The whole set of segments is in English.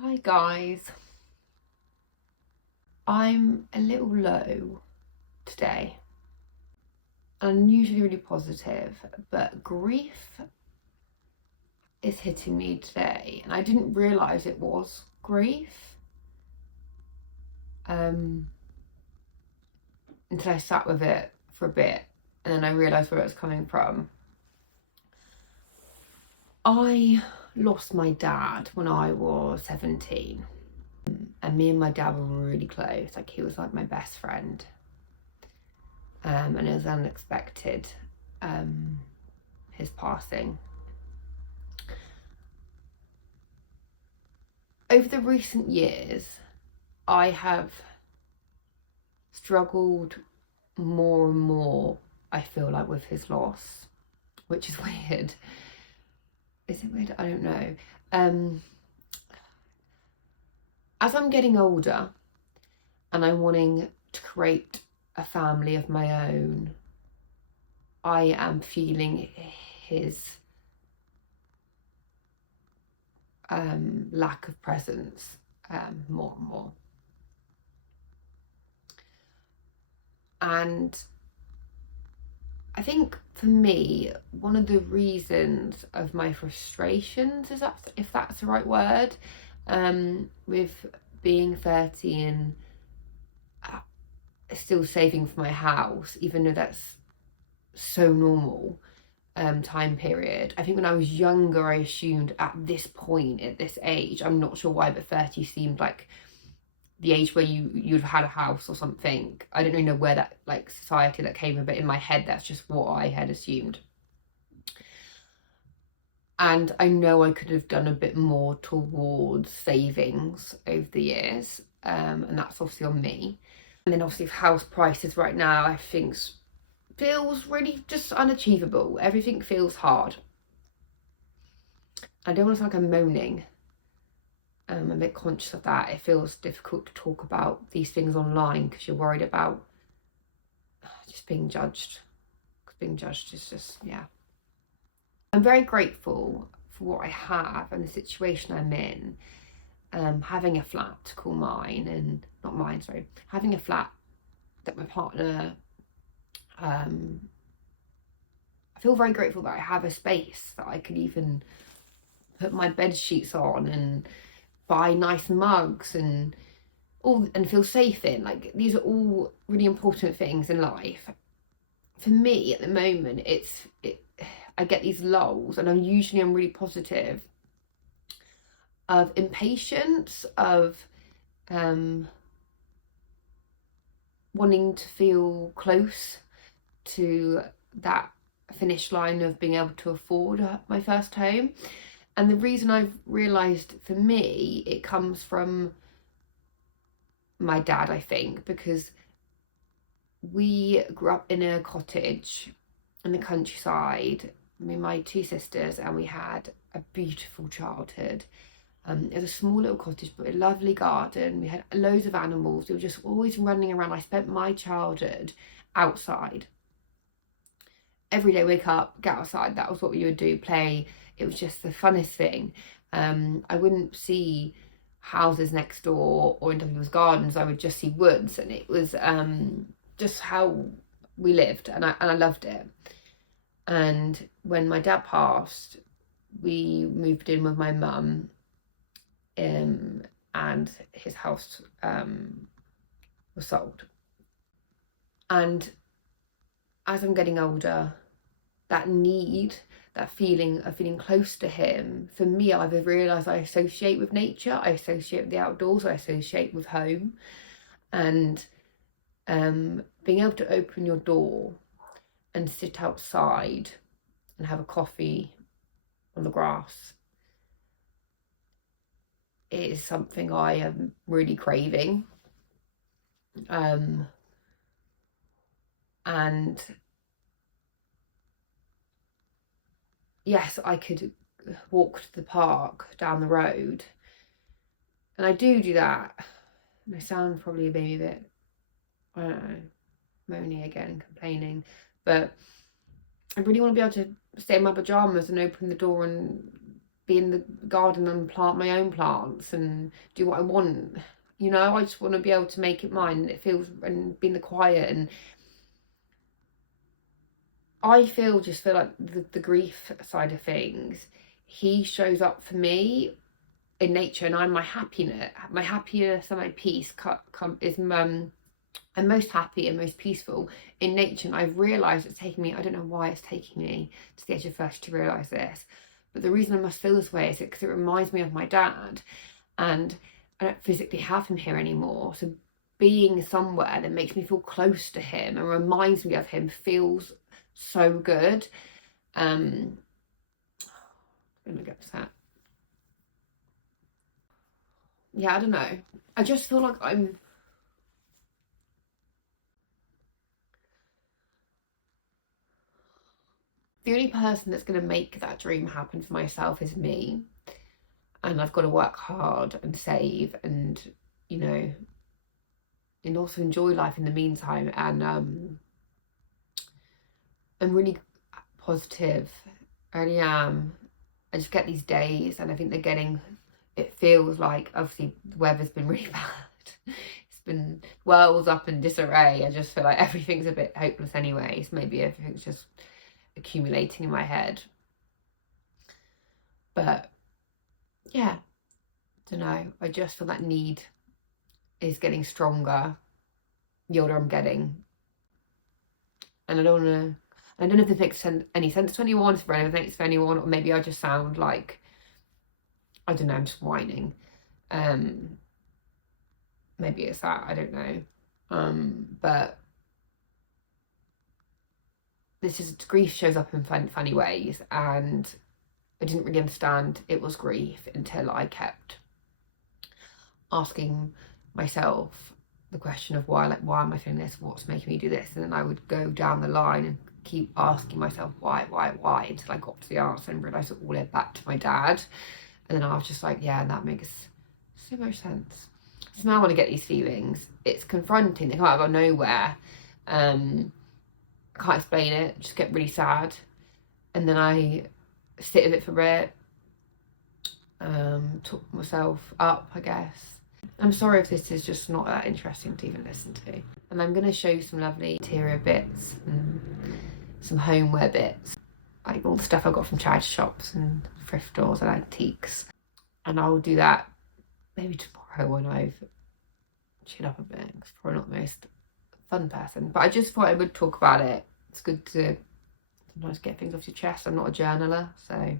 Hi guys, I'm a little low today. I'm usually really positive, but grief is hitting me today, and I didn't realise it was grief um, until I sat with it for a bit, and then I realised where it was coming from. I lost my dad when I was 17, and me and my dad were really close. Like, he was like my best friend. And it was unexpected, his passing. Over the recent years, I have struggled more and more, I feel like, with his loss, which is weird. Is it weird? I don't know. As I'm getting older and I'm wanting to create a family of my own, I am feeling his lack of presence more and more. And I think for me, one of the reasons of my frustrations, is that, if that's the right word, with being 30 and still saving for my house, even though that's so normal time period. I think when I was younger, I assumed at this point, at this age, I'm not sure why, but 30 seemed like the age where you'd have had a house or something. I don't really know where that, like, society that came in, but in my head that's just what I had assumed. And I know I could have done a bit more towards savings over the years, and that's obviously on me. And then obviously house prices right now, I think, feels really just unachievable. Everything feels hard. I don't want to sound like I'm moaning. I'm a bit conscious of that. It feels difficult to talk about these things online because you're worried about just being judged. Because being judged is just, yeah. I'm very grateful for what I have and the situation I'm in. Having a flat to call mine, and not mine, sorry, having a flat that my partner, I feel very grateful that I have a space that I can even put my bed sheets on and buy nice mugs and all, and feel safe in. Like, these are all really important things in life. For me at the moment, I get these lulls, and I'm really positive, of impatience, of wanting to feel close to that finish line of being able to afford my first home. And the reason I've realised, for me, it comes from my dad, I think, because we grew up in a cottage in the countryside, me and my two sisters, and we had a beautiful childhood. It was a small little cottage, but a lovely garden. We had loads of animals. We were just always running around. I spent my childhood outside. Every day, wake up, get outside. That was what we would do, play. It was just the funnest thing. I wouldn't see houses next door or in people's gardens. I would just see woods, and it was just how we lived, and I loved it. And when my dad passed, we moved in with my mum, and his house was sold. And as I'm getting older, that need, that feeling of feeling close to him, for me, I've realised I associate with nature, I associate with the outdoors, I associate with home. And being able to open your door and sit outside and have a coffee on the grass is something I am really craving. And yes, I could walk to the park down the road, and I do that. And I sound probably maybe a bit, I don't know, moaning again and complaining, but I really want to be able to stay in my pajamas and open the door and be in the garden and plant my own plants and do what I want. You know, I just want to be able to make it mine, and it feels, and be in the quiet. And I just feel like the grief side of things, he shows up for me in nature, and I'm my happiness, and my peace is I'm most happy and most peaceful in nature. And I've realised it's taking me, I don't know why it's taking me to the age of 30 to realise this, but the reason I must feel this way is because it reminds me of my dad, and I don't physically have him here anymore. So being somewhere that makes me feel close to him and reminds me of him feels so good. I'm gonna get upset. Yeah, I don't know. I just feel like the only person that's going to make that dream happen for myself is me. And I've got to work hard and save, and, you know, and also enjoy life in the meantime. And I'm really positive. I really am. I just get these days, and I think it feels like, obviously the weather's been really bad. It's been world's up in disarray. I just feel like everything's a bit hopeless anyway. So maybe everything's just accumulating in my head. But yeah, don't know. I just feel that need is getting stronger the older I'm getting. And I don't know if this makes any sense to anyone, if it resonates for anyone, or maybe I just sound like, I don't know, I'm just whining. Maybe it's that, I don't know. But grief shows up in funny ways, and I didn't really understand it was grief until I kept asking myself the question of why am I feeling this? What's making me do this? And then I would go down the line and keep asking myself why, until I got to the answer and realised it all led back to my dad. And then I was just like, yeah, that makes so much sense. So now when I get these feelings, it's confronting. They come out of nowhere. Can't explain it. Just get really sad, and then I sit with it for a bit. Talk myself up, I guess. I'm sorry if this is just not that interesting to even listen to. And I'm going to show you some lovely interior bits and some homeware bits, like all the stuff I got from charity shops and thrift stores and antiques. And I'll do that maybe tomorrow when I've chilled up a bit. I'm probably not the most fun person, but I just thought I would talk about it. It's good to sometimes get things off your chest. I'm not a journaler, so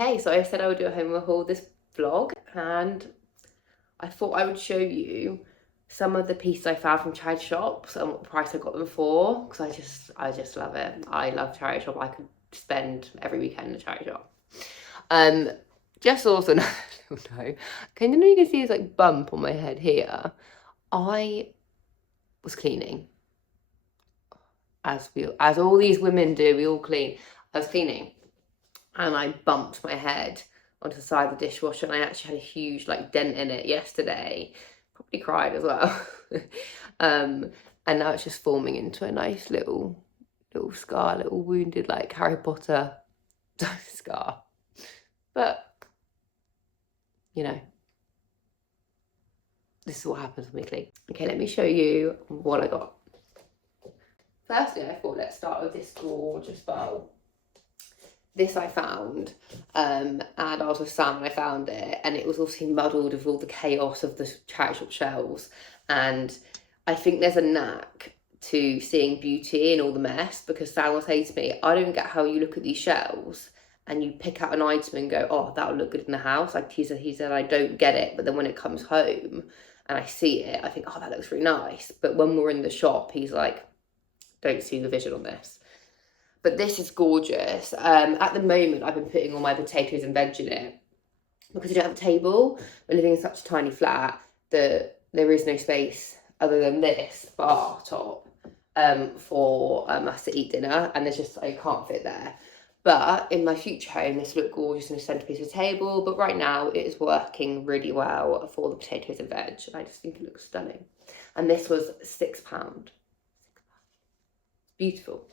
okay, so I said I would do a home haul this vlog, and I thought I would show you some of the pieces I found from charity shops and what price I got them for, because I just love it. I love charity shop. I could spend every weekend in a charity shop. Just also no, you can see this like bump on my head here. I was cleaning as all these women do, we all clean. I was cleaning and I bumped my head onto the side of the dishwasher, and I actually had a huge like dent in it yesterday. Probably cried as well. And now it's just forming into a nice little scar, little wounded like Harry Potter scar. But you know, this is what happens when we clean. Okay, let me show you what I got. Firstly, I thought let's start with this gorgeous bowl. This I found, and I was with Sam when I found it, and it was obviously muddled with all the chaos of the charity shop shelves. And I think there's a knack to seeing beauty in all the mess, because Sam will say to me, I don't get how you look at these shelves and you pick out an item and go, oh, that'll look good in the house. Like he said, I don't get it. But then when it comes home and I see it, I think, oh, that looks really nice. But when we're in the shop, he's like, don't see the vision on this. But this is gorgeous. At the moment, I've been putting all my potatoes and veg in it because you don't have a table. We're living in such a tiny flat that there is no space other than this bar top for us to eat dinner, and I can't fit there. But in my future home, this will look gorgeous in a centerpiece of a table. But right now, it is working really well for the potatoes and veg. I just think it looks stunning. And this was £6. Beautiful.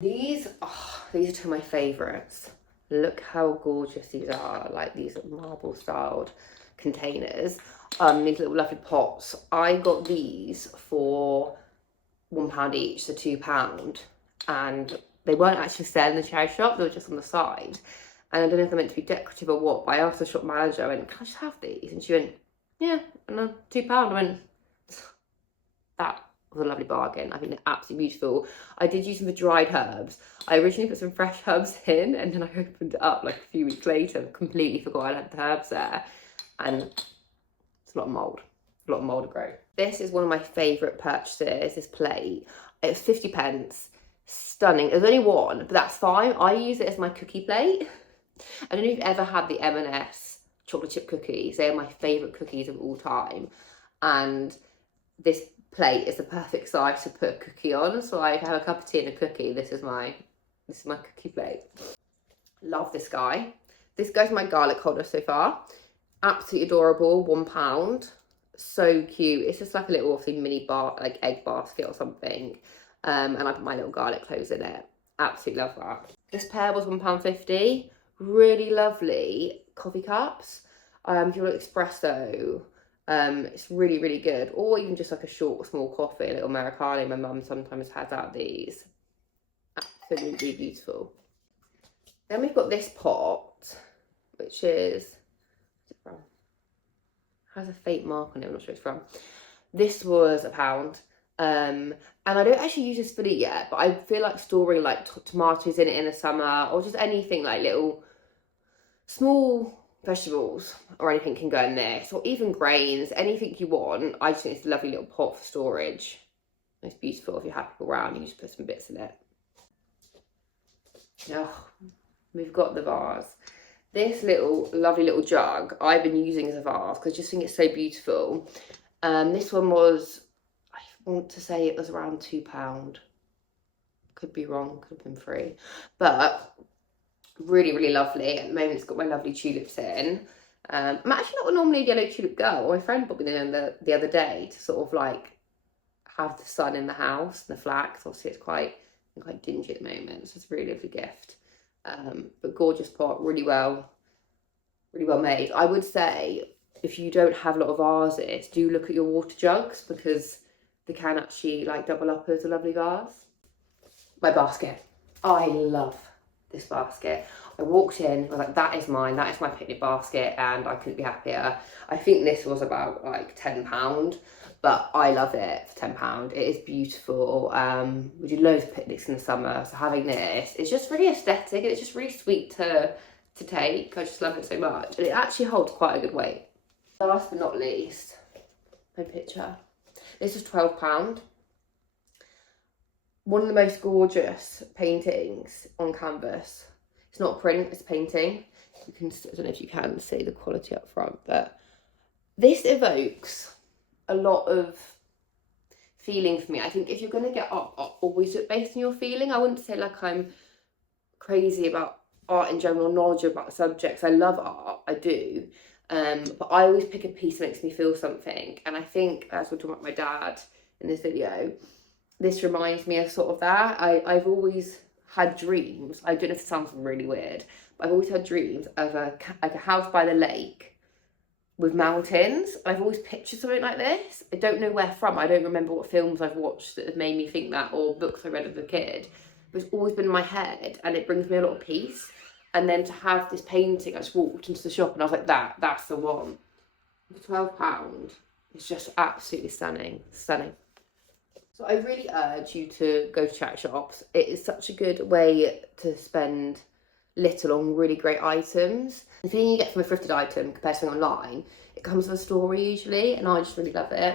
These are two of my favourites. Look how gorgeous these are, like these marble styled containers. These little lovely pots. I got these for £1 each, so £2. And they weren't actually selling in the charity shop, they were just on the side. And I don't know if they're meant to be decorative or what, but I asked the shop manager, I went, can I just have these? And she went, yeah, and then £2. I went, that was a lovely bargain. I think they're absolutely beautiful. I did use them for dried herbs. I originally put some fresh herbs in, and then I opened it up like a few weeks later, completely forgot I had the herbs there, and it's a lot of mould. A lot of mould to grow. This is one of my favourite purchases, this plate. It's 50p. Stunning. There's only one, but that's fine. I use it as my cookie plate. I don't know if you've ever had the M&S chocolate chip cookies. They are my favourite cookies of all time. And this plate is the perfect size to put a cookie on. So I have a cup of tea and a cookie. This is my cookie plate. Love this guy. This goes my garlic holder so far. Absolutely adorable. £1. So cute. It's just like a little obviously mini like egg basket or something. And I put my little garlic cloves in it. Absolutely love that. This pair was £1.50. Really lovely coffee cups. If you want espresso, it's really, really good. Or even just like a short, small coffee, a little Americano. My mum sometimes has out these. Absolutely beautiful. Then we've got this pot, which is, has a fake mark on it, I'm not sure it's from. This was £1. And I don't actually use this fully yet, but I feel like storing like tomatoes in it in the summer, or just anything like little small vegetables or anything can go in this, or even grains, anything you want. I just think it's a lovely little pot for storage. It's beautiful. If you have people around, you can just put some bits in it. Oh, we've got the vase. This lovely little jug I've been using as a vase because I just think it's so beautiful. This one was, I want to say it was around £2. Could be wrong, could have been free. But really, really lovely. At the moment, it's got my lovely tulips in. I'm actually not normally a yellow tulip girl. My friend bought me them the other day to sort of like have the sun in the house and the flax. Obviously, it's quite dingy at the moment, so it's a really lovely gift. But gorgeous pot, really well made. I would say if you don't have a lot of vases, do look at your water jugs because they can actually like double up as a lovely vase. My basket. I love this basket. I walked in, I was like, that is mine, that is my picnic basket, and I couldn't be happier. I think this was about like £10, but I love it for £10. It is beautiful. We do loads of picnics in the summer, so having this, it's just really aesthetic, and it's just really sweet to take. I just love it so much, and it actually holds quite a good weight. Last but not least, my picture. This was £12. One of the most gorgeous paintings on canvas. It's not print, it's painting. You can, I don't know if you can see the quality up front, but this evokes a lot of feeling for me. I think if you're going to get art, always do it based on your feeling. I wouldn't say like I'm crazy about art in general, knowledge about subjects. I love art, I do. But I always pick a piece that makes me feel something. And I think, as we're talking about my dad in this video, this reminds me of sort of that. I've always had dreams. I don't know if it sounds really weird, but I've always had dreams of like a house by the lake with mountains. I've always pictured something like this. I don't know where from. I don't remember what films I've watched that have made me think that, or books I read as a kid. But it's always been in my head, and it brings me a lot of peace. And then to have this painting, I just walked into the shop and I was like, that's the one. For £12, it's just absolutely stunning. So I really urge you to go to charity shops. It is such a good way to spend little on really great items. The thing you get from a thrifted item compared to something online, it comes with a story usually, and I just really love it.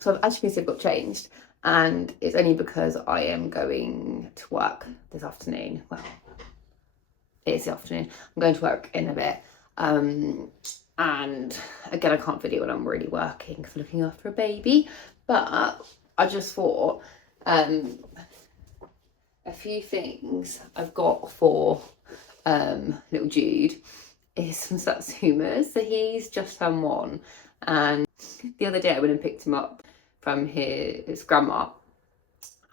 So as you can see, I've got changed, and it's only because I am going to work this afternoon. Well, it is the afternoon. I'm going to work in a bit. And again, I can't video when I'm really working because I'm looking after a baby. But I just thought a few things I've got for little Jude is some Satsumas. So he's just turned 1, and the other day I went and picked him up from his grandma,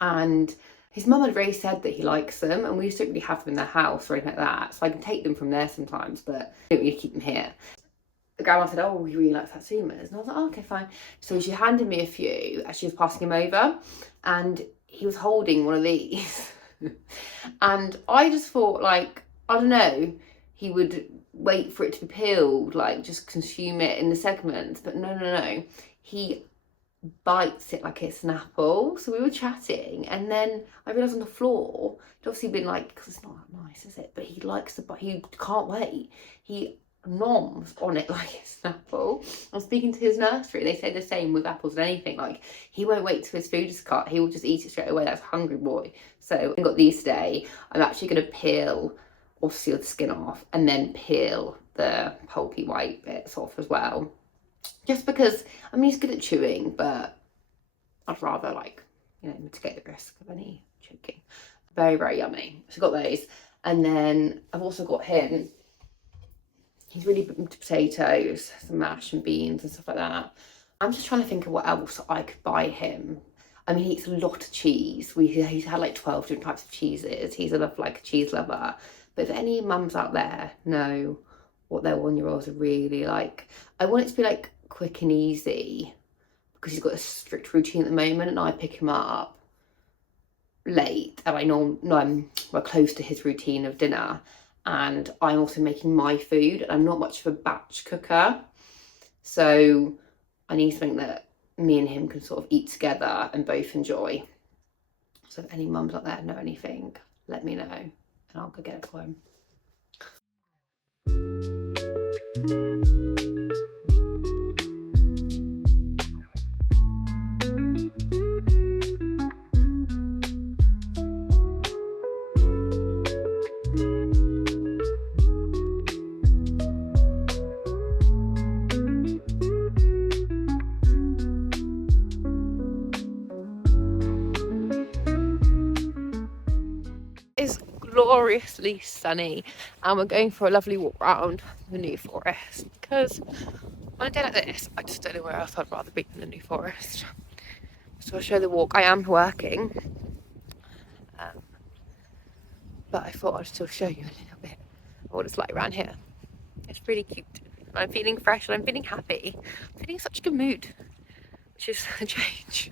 and his mum had already said that he likes them, and we just don't really have them in their house or anything like that, so I can take them from there sometimes, but I don't really keep them here. The grandma said, oh, we really like Satsumas, and I was like, oh, okay, fine. So she handed me a few as she was passing him over, and he was holding one of these. And I just thought, like, I don't know, he would wait for it to be peeled, like just consume it in the segments, but no, he bites it like it's an apple. So we were chatting, and then I realised on the floor, he'd obviously been like, because it's not that nice, is it? But he likes the bite, he can't wait. He noms on it like it's an apple. I'm speaking to his nursery, they say the same with apples and anything, like he won't wait till his food is cut, he will just eat it straight away. That's a hungry boy. So I got these today. I'm actually going to peel or seal the skin off, and then peel the pulpy white bits off as well. Just because, I mean, he's good at chewing, but I'd rather, like, you know, mitigate the risk of any choking. Very, very yummy. So I got those. And then I've also got him, he's really big into potatoes, some mash and beans and stuff like that. I'm just trying to think of what else I could buy him. I mean, he eats a lot of cheese. He's had like 12 different types of cheeses. He's a cheese lover. But if any mums out there know what their 1-year-olds are really like, I want it to be like quick and easy, because he's got a strict routine at the moment, and I pick him up late, and I know we're close to his routine of dinner, and I'm also making my food, and I'm not much of a batch cooker, so I need something that me and him can sort of eat together and both enjoy. So if any mums out there know anything, let me know, and I'll go get it for him. It's gloriously sunny, and we're going for a lovely walk around the New Forest, because on a day like this, I just don't know where else I'd rather be than the New Forest. So I'll show the walk. I am working, but I thought I'd still show you a little bit of what it's like around here. It's really cute. I'm feeling fresh and I'm feeling happy. I'm feeling such a good mood. which is a change.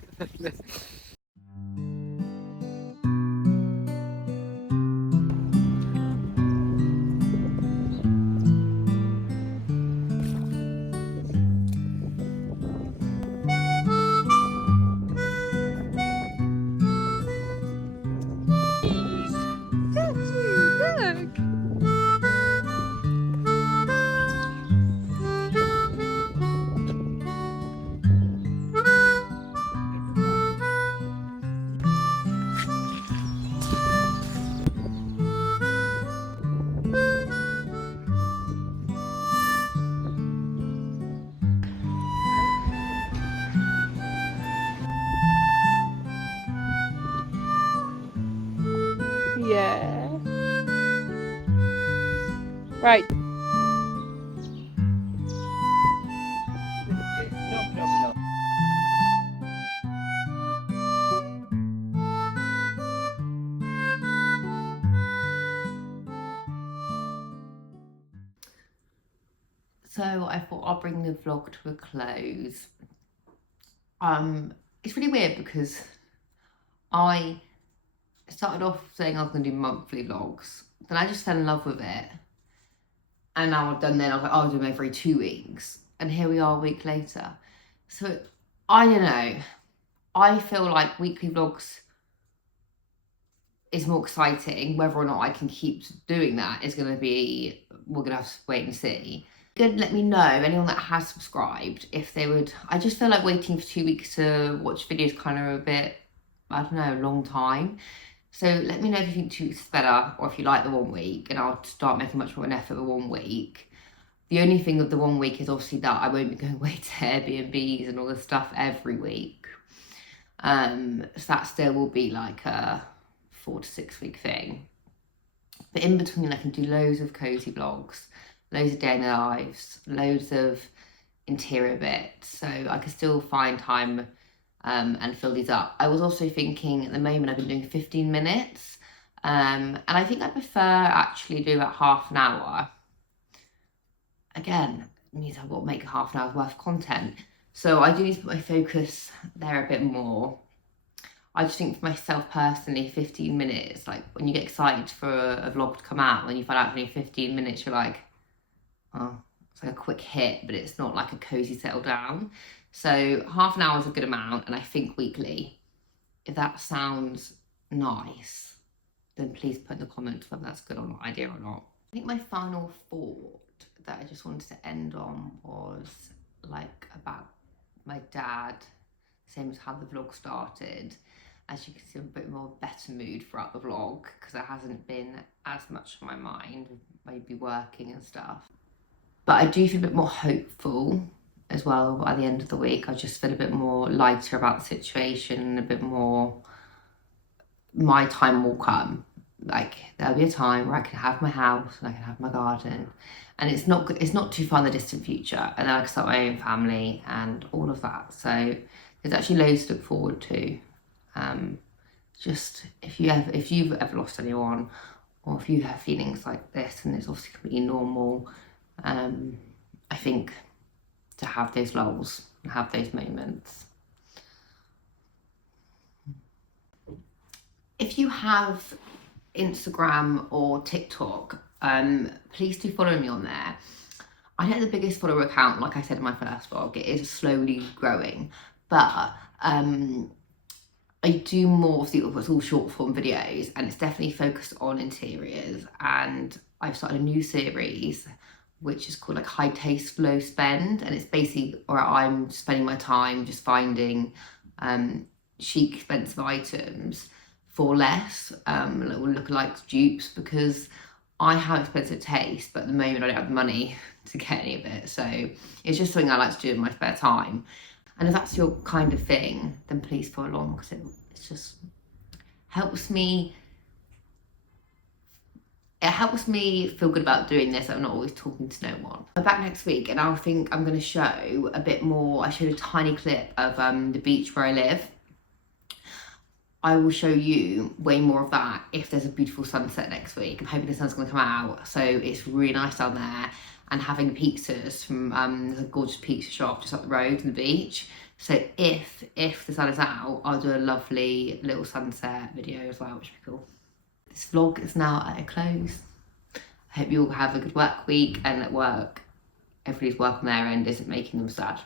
Yeah. Right. So I thought I'll bring the vlog to a close. It's really weird because I started off saying I was going to do monthly vlogs. Then I just fell in love with it. And now I've done then, I was like, oh, I'll do them every 2 weeks. And here we are a week later. So, I don't know. I feel like weekly vlogs is more exciting. Whether or not I can keep doing that is going to be, we're going to have to wait and see. Good, let me know, anyone that has subscribed, if they would. I just feel like waiting for 2 weeks to watch videos kind of a bit, I don't know, a long time. So let me know if you think 2 weeks is better, or if you like the 1 week, and I'll start making much more an effort with 1 week. The only thing with the 1 week is obviously that I won't be going away to Airbnbs and all this stuff every week. So that still will be like a 4 to 6 week thing. But in between, I can do loads of cozy vlogs, loads of day in the lives, loads of interior bits. So I can still find time and fill these up. I was also thinking at the moment I've been doing 15 minutes. And I think I prefer actually do about half an hour. Again, it means I've got to make half an hour's worth of content. So I do need to put my focus there a bit more. I just think for myself personally, 15 minutes, like when you get excited for a vlog to come out, when you find out for only 15 minutes, you're like, oh, it's like a quick hit, but it's not like a cozy settle down. So half an hour is a good amount, and I think weekly. If that sounds nice, then please put in the comments whether that's a good idea or not. I think my final thought that I just wanted to end on was like about my dad, same as how the vlog started. As you can see, I'm a bit more better mood throughout the vlog because it hasn't been as much on my mind, maybe working and stuff. But I do feel a bit more hopeful as well by the end of the week. I just feel a bit more lighter about the situation and a bit more, my time will come. Like there'll be a time where I can have my house and I can have my garden, and it's not too far in the distant future, and then I can start my own family and all of that. So there's actually loads to look forward to. Just if you've ever lost anyone, or if you have feelings like this, and it's obviously completely normal, I think to have those lulls and have those moments. If you have Instagram or TikTok, please do follow me on there. I don't have the biggest follower account, like I said in my first vlog, it is slowly growing, but I do more of what's all short form videos, and it's definitely focused on interiors. And I've started a new series which is called like High Taste Low Spend, and it's basically where I'm spending my time just finding chic, expensive items for less, little lookalike dupes, because I have expensive taste, but at the moment I don't have the money to get any of it. So it's just something I like to do in my spare time. And if that's your kind of thing, then please follow along, because it just helps me. It helps me feel good about doing this. I'm not always talking to no one. I'm back next week, and I think I'm going to show a bit more. I showed a tiny clip of the beach where I live. I will show you way more of that if there's a beautiful sunset next week. I'm hoping the sun's going to come out, so it's really nice down there. And having pizzas from a gorgeous pizza shop just up the road from the beach. So if the sun is out, I'll do a lovely little sunset video as well, which would be cool. This vlog is now at a close. I hope you all have a good work week, and at work, everybody's work on their end isn't making them sad.